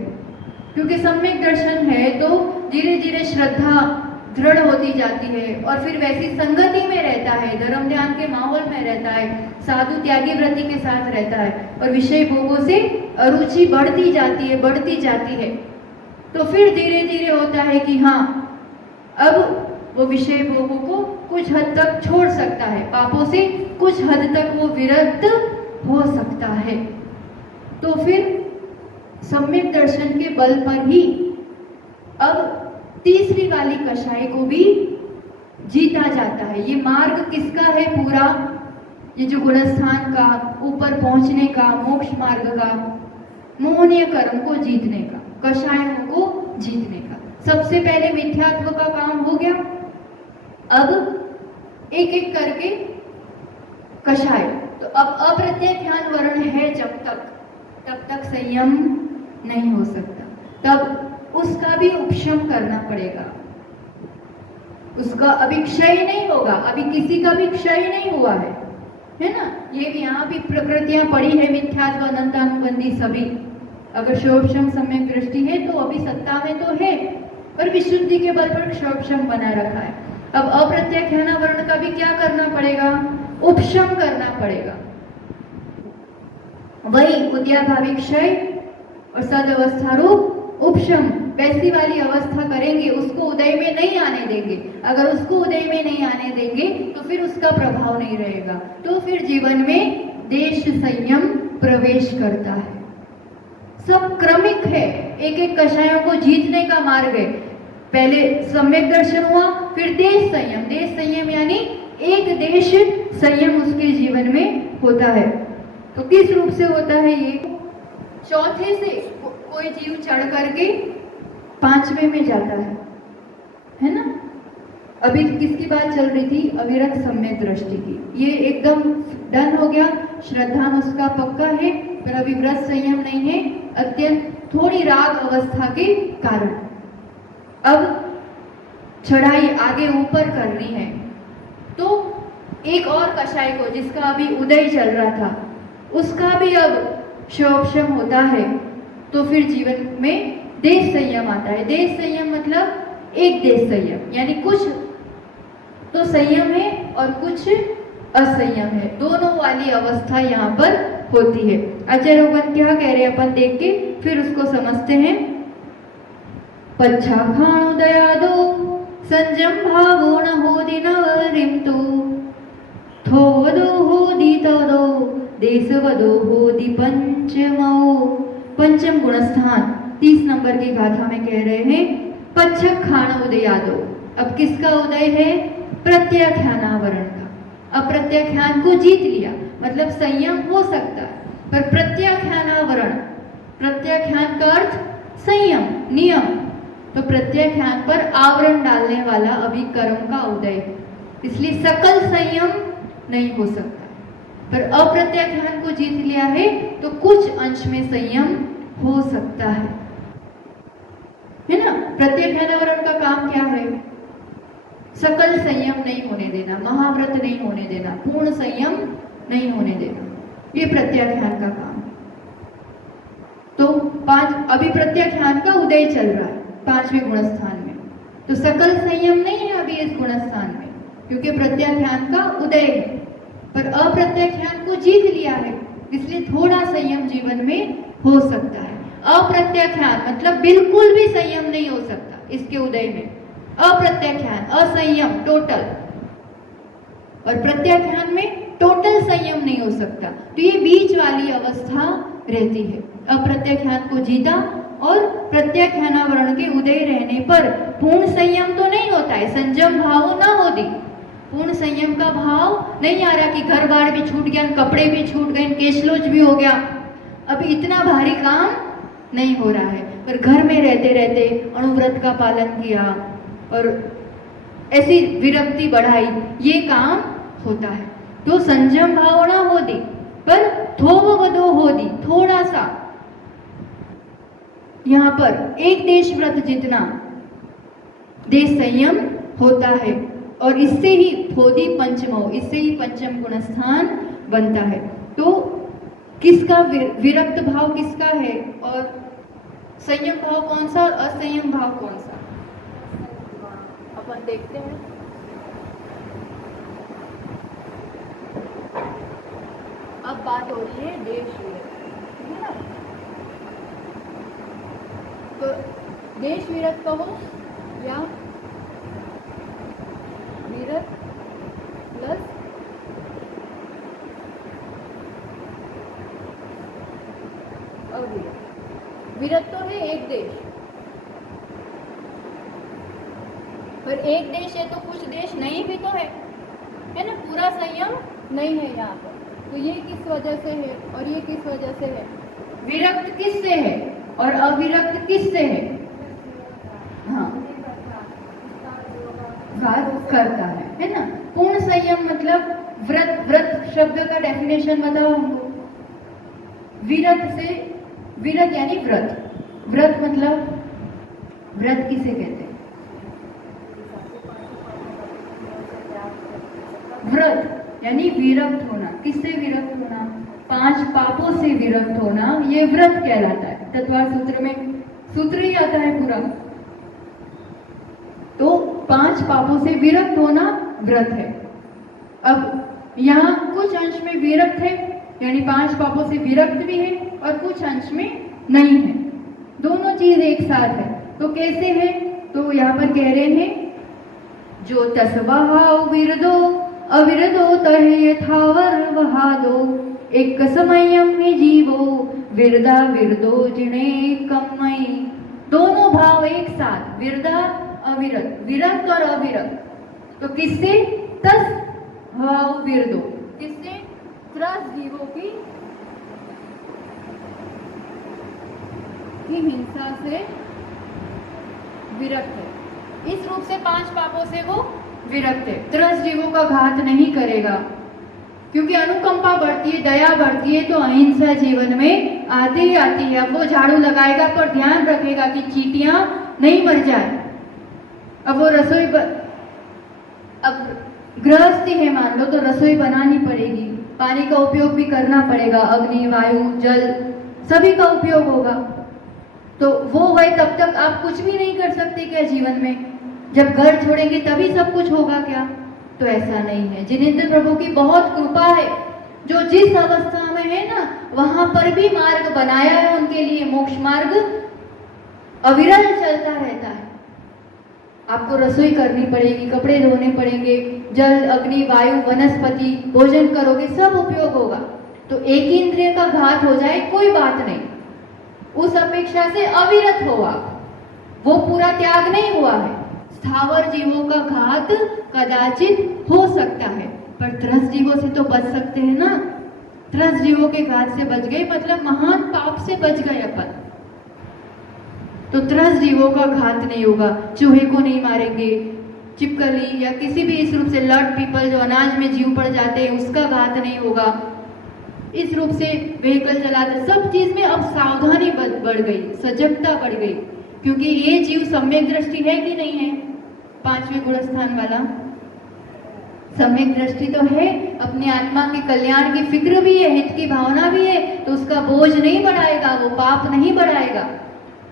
क्योंकि सम्यक दर्शन है तो धीरे धीरे श्रद्धा दृढ़ होती जाती है और फिर वैसी संगति में रहता है, धर्म ध्यान के माहौल में रहता है, साधु त्यागी व्रति के साथ रहता है और विषय भोगों से अरुचि बढ़ती जाती है। तो फिर धीरे धीरे होता है कि हाँ, अब वो विषय भोगों को कुछ हद तक छोड़ सकता है, पापों से कुछ हद तक वो विरक्त हो सकता है। तो फिर सम्यक दर्शन के बल पर ही अब तीसरी वाली कषाय को भी जीता जाता है। ये मार्ग किसका है पूरा? ये जो गुणस्थान का, ऊपर पहुंचने का, मोक्ष मार्ग का, मोहनीय कर्म को जीतने का, कषायों को जीतने का। सबसे पहले मिथ्यात्व का काम हो गया। अब एक एक करके कषाय। तो अब अप्रत्याख्यान वर्ण है जब तक, तब तक संयम नहीं हो सकता, तब उसका भी उपशम करना पड़ेगा। उसका अभी क्षय नहीं होगा, अभी किसी का भी क्षय नहीं हुआ है ना। ये भी यहाँ भी प्रकृतियां पड़ी है, मिथ्यात्व, अनंतानुबंधी सभी। अगर क्षोभशम सम्यक दृष्टि है तो अभी सत्ता में तो है, पर विशुद्धि के बल पर क्षोभशम बना रखा है। अब अप्रत्याख्याना वर्ण का भी क्या करना पड़ेगा? उपशम करना पड़ेगा। वही उद्याभावी क्षय और सदअवस्था रूप उपशम, वैसी वाली अवस्था करेंगे, उसको उदय में नहीं आने देंगे। अगर उसको उदय में नहीं आने देंगे तो फिर उसका प्रभाव नहीं रहेगा, तो फिर जीवन में देश संयम प्रवेश करता है। सब क्रमिक है, एक एक कषायों को जीतने का मार्ग है। पहले सम्यक दर्शन हुआ, फिर देश संयम। देश संयम यानी एक देश संयम उसके जीवन में होता है। तो किस रूप से होता है ये? चौथे से कोई जीव चढ़ करके पांचवे में जाता है ना। अभी किसकी बात चल रही थी? अविरत सम्यक दृष्टि की। ये एकदम डन हो गया, श्रद्धा में उसका पक्का है, पर अभी व्रत संयम नहीं है, अत्यंत थोड़ी राग अवस्था के कारण। अब चढ़ाई आगे ऊपर करनी है, तो एक और कषाय को, जिसका अभी उदय चल रहा था, उसका भी अब शोभशम होता है। तो फिर जीवन में देश संयम आता है। देश संयम मतलब एक देश संयम, यानी कुछ तो संयम है और कुछ असंयम है, दोनों वाली अवस्था यहाँ पर होती है। आचार्यगण क्या कह रहे हैं अपन देख के फिर उसको समझते हैं। पच्छा खाणोदयादो संजम भावो न होदि नवरिंतु थोवदो होदि तदो देशवदो होदि पंचमो। पंचम गुणस्थान 30 नंबर की गाथा में कह रहे हैं पच्छक खाण उदयादो। अब किसका उदय है? प्रत्याख्यानावरण का। अब प्रत्याख्यान को जीत लिया, मतलब संयम हो सकता है, पर प्रत्याख्यानावरण, प्रत्याख्यान का अर्थ संयम, नियम, तो प्रत्याख्यान पर आवरण डालने वाला अभी कर्म का उदय है, इसलिए सकल संयम नहीं हो सकता। पर अप्रत्याख्यान को जीत लिया है तो कुछ अंश में संयम हो सकता है ना। प्रत्याख्यानावरण का काम क्या है? सकल संयम नहीं होने देना, महाव्रत नहीं होने देना, पूर्ण संयम नहीं होने देना, ये प्रत्याख्यान का काम। तो अभी प्रत्याख्यान का उदय चल रहा है 5वें गुणस्थान में, तो सकल संयम नहीं है अभी इस गुणस्थान में, क्योंकि प्रत्याख्यान का उदय है, पर अप्रत्याख्यान को जीत लिया है, इसलिए थोड़ा संयम जीवन में हो सकता है। अप्रत्याख्यान मतलब बिल्कुल भी संयम नहीं हो सकता इसके उदय में। अप्रत्याख्यान, असंयम टोटल, और प्रत्याख्यान में टोटल संयम नहीं हो सकता। तो ये बीच वाली अवस्था रहती है। अप्रत्याख्यान को जीता और प्रत्याख्यानावरण के उदय रहने पर पूर्ण संयम तो नहीं होता है, संयम भाव ना होती, पूर्ण संयम का भाव नहीं आ रहा कि घर बार भी छूट गया, कपड़े भी छूट गए, केशलोच भी हो गया, अभी इतना भारी काम नहीं हो रहा है, पर घर में रहते रहते अणुव्रत का पालन किया और ऐसी विरक्ति बढ़ाई, ये काम होता है। तो संयम भाव ना होती, पर थोवदो होती, थोड़ा सा यहाँ पर एक देश व्रत जितना देश संयम होता है, और इससे ही थोदी पंचमो, इससे ही पंचम गुणस्थान बनता है। तो किसका विरक्त भाव किसका है और संयम भाव कौन सा और असंयम भाव कौन सा, अपन देखते हैं। अब बात हो रही है देश विरक्त, है ना। तो देश विरक्त कहो या विरक्त प्लस अविरक्त। विरक्त तो है एक देश, पर एक देश है तो कुछ देश नहीं भी तो है ना, पूरा संयम नहीं है यहाँ पर। तो ये किस वजह से है और ये किस वजह से है? विरक्त किससे है और अविरक्त किससे है? हाँ, बात करता है ना। पूर्ण संयम मतलब व्रत, व्रत शब्द का डेफिनेशन बताओ हमको। विरत से, विरत यानी व्रत, व्रत मतलब व्रत किसे कहते हैं? व्रत यानी विरक्त होना। किससे विरक्त होना? 5 पापों से विरक्त होना, ये व्रत कहलाता है। तत्वार सूत्र में सूत्र ही आता है पूरा। तो 5 पापों से विरक्त होना व्रत है। अब यहाँ कुछ अंश में विरक्त है, यानी 5 पापों से विरक्त भी है, और कुछ अंश में नहीं है, दोनों चीज एक साथ है। तो कैसे है? तो यहाँ पर कह रहे हैं जो तस्वहाव विरदो अविरदो तहे यथावर वहादो एक समयम में जीवो विरदा विरदो जिणे कमई। दोनों भाव एक साथ, विरदा अविरत, विरक्त और अविरक्त। तो किससे? तस फिर दो। किससे? त्रस्त जीवों की हिंसा से विरक्त है। इस रूप से 5 पापों से वो विरक्त है। त्रस्त जीवों का घात नहीं करेगा, क्योंकि अनुकंपा बढ़ती है, दया बढ़ती है, तो अहिंसा जीवन में आती ही आती है। अब वो झाड़ू लगाएगा पर ध्यान रखेगा कि चींटियां नहीं मर जाए। अब वो अब गृहस्थी है मान लो, तो रसोई बनानी पड़ेगी, पानी का उपयोग भी करना पड़ेगा, अग्नि, वायु, जल सभी का उपयोग होगा। तो वो है, तब तक आप कुछ भी नहीं कर सकते क्या जीवन में? जब घर छोड़ेंगे तभी सब कुछ होगा क्या? तो ऐसा नहीं है। जिनेंद्र प्रभु की बहुत कृपा है, जो जिस अवस्था में है ना, वहां पर भी मार्ग बनाया है उनके लिए। मोक्ष मार्ग अविरल चलता रहता है। आपको रसोई करनी पड़ेगी, कपड़े धोने पड़ेंगे, जल, अग्नि, वायु, वनस्पति, भोजन करोगे, सब उपयोग होगा। तो एक ही इंद्रिय का घात हो जाए कोई बात नहीं, उस अपेक्षा से अविरत हो आप, वो पूरा त्याग नहीं हुआ है। स्थावर जीवों का घात कदाचित हो सकता है, पर त्रस्त जीवों से तो बच सकते हैं ना। त्रस्त जीवों के घात से बच गए मतलब महान पाप से बच गए अपन। तो त्रस्त जीवों का घात नहीं होगा, चूहे को नहीं मारेंगे, चिपकली या किसी भी इस रूप से लर्ड पीपल जो अनाज में जीव पड़ जाते हैं उसका घात नहीं होगा। इस रूप से व्हीकल चलाते, सब चीज में अब सावधानी बढ़ गई, सजगता बढ़ गई, क्योंकि ये जीव सम्यक दृष्टि है कि नहीं है? 5वें गुण स्थान वाला सम्यक दृष्टि तो है, अपनी आत्मा के कल्याण की फिक्र भी है, हित की भावना भी है, तो उसका बोझ नहीं बढ़ाएगा, वो पाप नहीं बढ़ाएगा।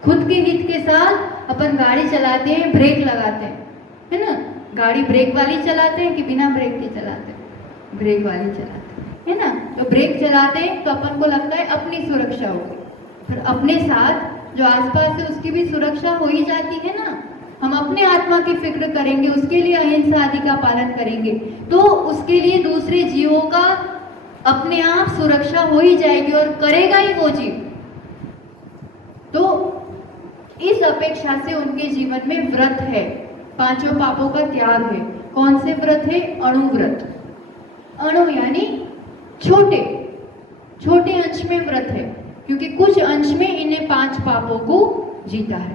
खुद के हित के साथ अपन गाड़ी चलाते हैं, ब्रेक लगाते हैं, है ना? गाड़ी ब्रेक वाली चलाते हैं कि बिना ब्रेक के चलाते हैं? ब्रेक वाली चलाते हैं, है ना? तो ब्रेक चलाते हैं तो अपन को लगता है अपनी सुरक्षा होगी, फिर अपने साथ जो आसपास है उसकी भी सुरक्षा हो ही जाती है ना। हम अपने आत्मा की फिक्र करेंगे, उसके लिए अहिंसा आदि का पालन करेंगे, तो उसके लिए दूसरे जीवों का अपने आप सुरक्षा हो ही जाएगी और करेगा ही वो जीव। तो इस अपेक्षा से उनके जीवन में व्रत है, 5 पापों का त्याग है। कौन से व्रत है? अणु व्रत। अणु यानी छोटे छोटे अंश में व्रत है, क्योंकि कुछ अंश में इन्हें 5 पापों को जीता है।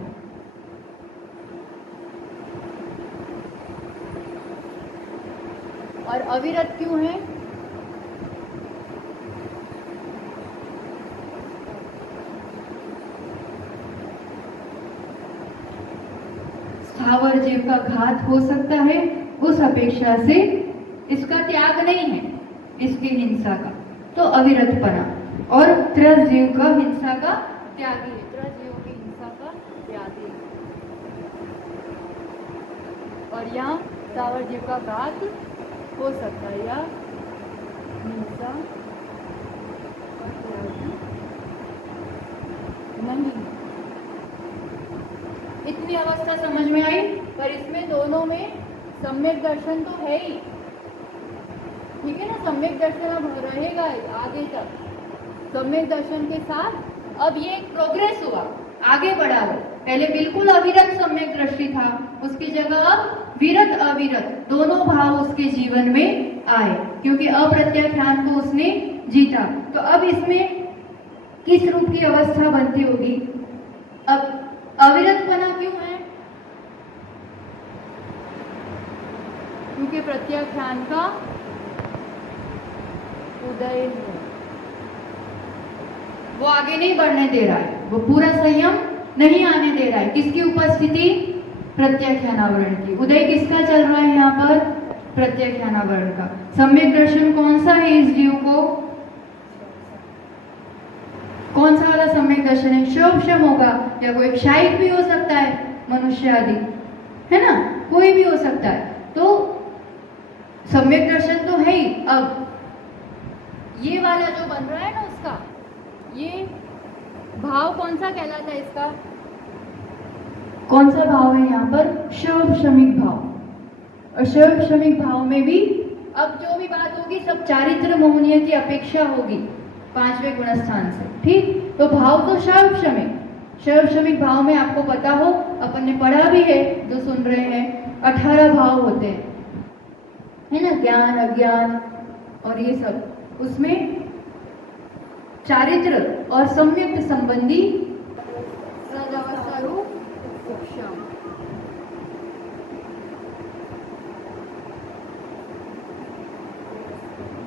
और अविरत क्यों है? स्थावर जीव का घात हो सकता है, उस अपेक्षा से इसका त्याग नहीं है, इसकी हिंसा का, तो अविरतपना। और त्रस्त जीव का हिंसा का त्यागी है, त्रस्त जीव की हिंसा का त्यागी। और यहाँ स्थावर जीव का घात हो सकता है, या हिंसा नहीं। इतनी अवस्था समझ में आई, पर इसमें दोनों में सम्यक दर्शन तो है ही, ठीक है ना? सम्यक दर्शन अब रहेगा आगे तक। सम्यक दर्शन के साथ अब ये एक प्रोग्रेस हुआ, आगे बढ़ा वो। पहले बिल्कुल अविरत सम्यक दृष्टि था, उसकी जगह अब विरत अविरत दोनों भाव उसके जीवन में आए, क्योंकि अप्रत्याख्यान को उसने जीता। तो अब इसमें किस रूप की अवस्था बनती होगी? अब अविरतपना क्यों है? क्योंकि प्रत्याख्यान का उदय है, वो आगे नहीं बढ़ने दे रहा है, वो पूरा संयम नहीं आने दे रहा है। किसकी उपस्थिति? प्रत्याख्यानावरण की। उदय किसका चल रहा है यहाँ पर? प्रत्याख्यानावरण का। सम्यक दर्शन कौन सा है इस जीव को? कौन सा वाला सम्यक दर्शन है? शोभशम होगा, या कोई क्षायिक भी हो सकता है, मनुष्य आदि, है ना? कोई भी हो सकता है। तो सम्यक दर्शन तो है ही। अब ये वाला जो बन रहा है ना उसका, ये भाव कौन सा कहलाता है? इसका कौन सा भाव है यहाँ पर? शोभशमिक भाव। और शोभशमिक भाव में भी अब जो भी बात होगी सब चारित्र मोहनीय की अपेक्षा होगी 5वें गुणस्थान से, ठीक? तो भाव तो शोभशमिक भाव में आपको पता हो, अपन ने पढ़ा भी है, जो सुन रहे हैं, 18 भाव होते हैं, है ना? ज्ञान, अज्ञान, और ये सब उसमें चारित्र और सम्यक संबंधी सदवस्तरु उपशम।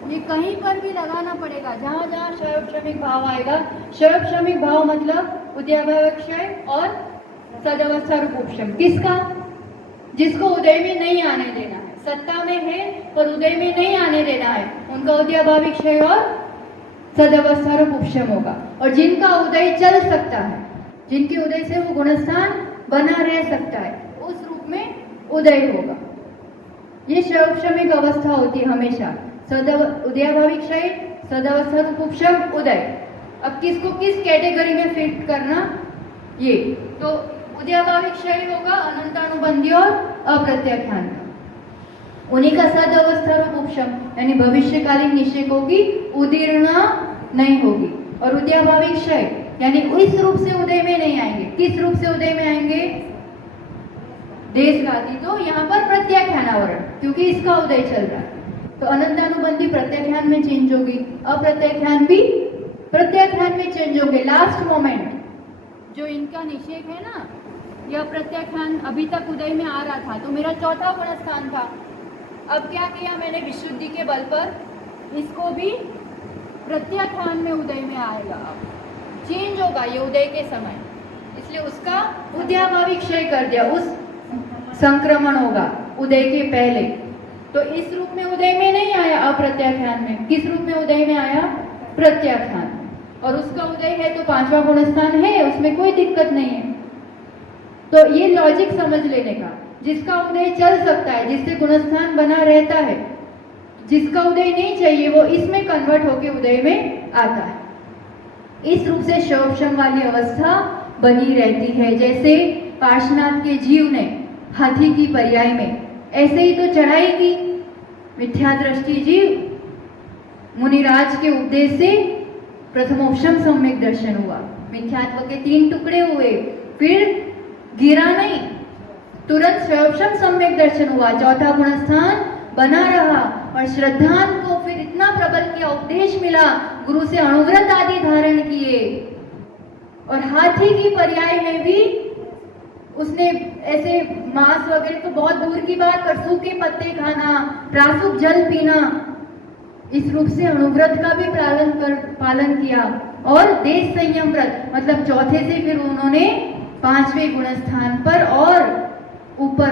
ये कहीं पर भी लगाना पड़ेगा, जहां जहां क्षयोपशमिक भाव आएगा। क्षयोपशमिक भाव मतलब उद्याभाविक क्षय और सदवस्था रूप उपशम। किसका? जिसको उदय में नहीं आने देना है, सत्ता में है पर उदय में नहीं आने देना है, उनका उद्याभाविक क्षय और सदवस्था रूप उपशम होगा। और जिनका उदय चल सकता है, जिनके उदय से वो गुणस्थान बना रह सकता है, उस रूप में उदय होगा। ये क्षयोपशमिक अवस्था होती है हमेशा। उदयाभाविक क्षय, सदवस्था रूप उपशम, उदय। अब किसको किस कैटेगरी में फिट करना, ये तो उदयाभाविक क्षय होगा अनंतानुबंधी और अप्रत्याख्यान का। उन्हीं का सदवस्था रूप उपशम यानी भविष्यकालीन निषेकों की उदीर्णा नहीं होगी। और उद्याभाविक क्षय यानी इस रूप से उदय में नहीं आएंगे। किस रूप से उदय में आएंगे? देशघाती, तो यहाँ पर प्रत्याख्यान आवरण, क्योंकि इसका उदय चल रहा है। तो अनंतानुबंधी प्रत्याख्यान में चेंज होगी, अप्रत्याख्यान भी प्रत्याख्यान में चेंज होंगे। लास्ट मोमेंट जो इनका निषेक है ना, यह प्रत्याख्यान अभी तक उदय में आ रहा था, तो मेरा चौथा गुणस्थान था। अब क्या किया मैंने? विशुद्धि के बल पर इसको भी प्रत्याख्यान में उदय में आएगा। अब चेंज होगा ये उदय के समय, इसलिए उसका उद्याभाविक क्षय कर दिया। उस संक्रमण होगा उदय के पहले। तो इस रूप में उदय में नहीं आया अप्रत्याख्यान में। किस रूप में उदय में आया? प्रत्याख्यान। और उसका उदय है तो पांचवा गुणस्थान है, उसमें कोई दिक्कत नहीं है। तो ये लॉजिक समझ लेने का, जिसका उदय चल सकता है, जिससे गुणस्थान बना रहता है, जिसका उदय नहीं चाहिए वो इसमें कन्वर्ट होके उदय में आता है। इस रूप से क्षयोपशम वाली अवस्था बनी रहती है। जैसे पार्श्वनाथ के जीव ने हाथी की पर्याय में ऐसे ही तो चढ़ाई की। मिथ्या दृष्टि जीव मुनिराज के उपदेश से प्रथमोपशम सम्यक दर्शन हुआ, मिथ्यात्व के 3 टुकड़े हुए, फिर गिरा नहीं, तुरंत क्षयोपशम सम्यक दर्शन हुआ, चौथा गुणस्थान बना रहा। और श्रद्धान को फिर इतना प्रबल किया, उपदेश मिला, गुरु से अणुव्रत आदि धारण किए। और हाथी की पर्याय में भी उसने ऐसे मांस वगैरह तो बहुत दूर की बात, पर सूखे पत्ते खाना, प्रासुक जल पीना, इस रूप से अणुव्रत का भी पालन किया। और देश संयम व्रत मतलब चौथे से फिर उन्होंने 5वें गुणस्थान पर और ऊपर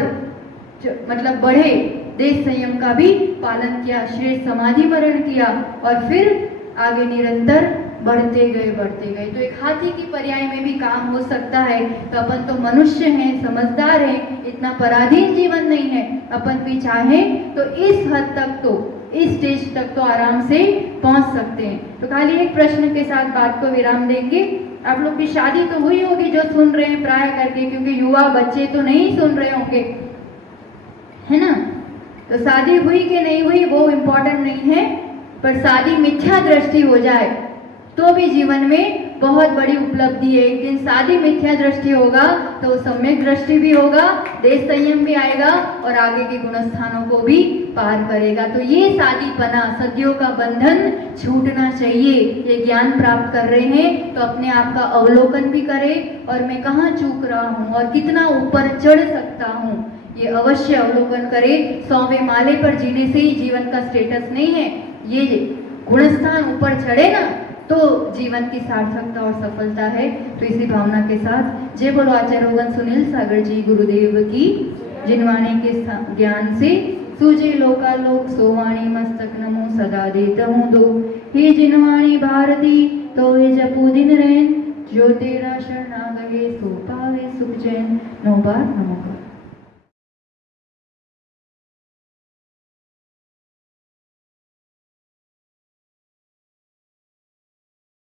मतलब बढ़े, देश संयम का भी पालन किया, श्रेष्ठ समाधि वर्ण किया और फिर आगे निरंतर बढ़ते गए। तो एक हाथी की पर्याय में भी काम हो सकता है। तो अपन तो मनुष्य हैं, समझदार हैं, इतना पराधीन जीवन नहीं है। अपन भी चाहें तो इस हद तक, तो इस स्टेज तक तो आराम से पहुंच सकते हैं। तो खाली एक प्रश्न के साथ बात को विराम देंगे। आप लोग की शादी तो हुई होगी जो सुन रहे हैं प्राय करके, क्योंकि युवा बच्चे तो नहीं सुन रहे होंगे, है ना। तो शादी हुई कि नहीं हुई वो इम्पोर्टेंट नहीं है, पर शादी मिथ्या दृष्टि हो जाए तो भी जीवन में बहुत बड़ी उपलब्धि है। एक दिन शादी मिथ्या दृष्टि होगा तो सम्यक दृष्टि भी होगा, देश संयम भी आएगा और आगे के गुणस्थानों को भी पार करेगा। तो ये शादीपना, सदियों का बंधन छूटना चाहिए। ये ज्ञान प्राप्त कर रहे हैं तो अपने आप का अवलोकन भी करें और मैं कहाँ चूक रहा हूँ और कितना ऊपर चढ़ सकता हूँ, ये अवश्य अवलोकन करें। 100वें माले पर जीने से ही जीवन का स्टेटस नहीं है, ये गुणस्थान ऊपर चढ़े ना तो जीवन की सार्थकता और सफलता है। तो इसी भावना के साथ जय बोलो आचार्य रोगन सुनील सागर जी गुरुदेव की, जिनवाणी के ज्ञान से सूझे लोकालोक, सोवाणी मस्तक नमो सदा देता हूँ दो। हे जिनवाणी भारती तो हे जपू दिन रैन, जो तेरा शरणागले सो पावे सुख जैन। 9 बार नमो।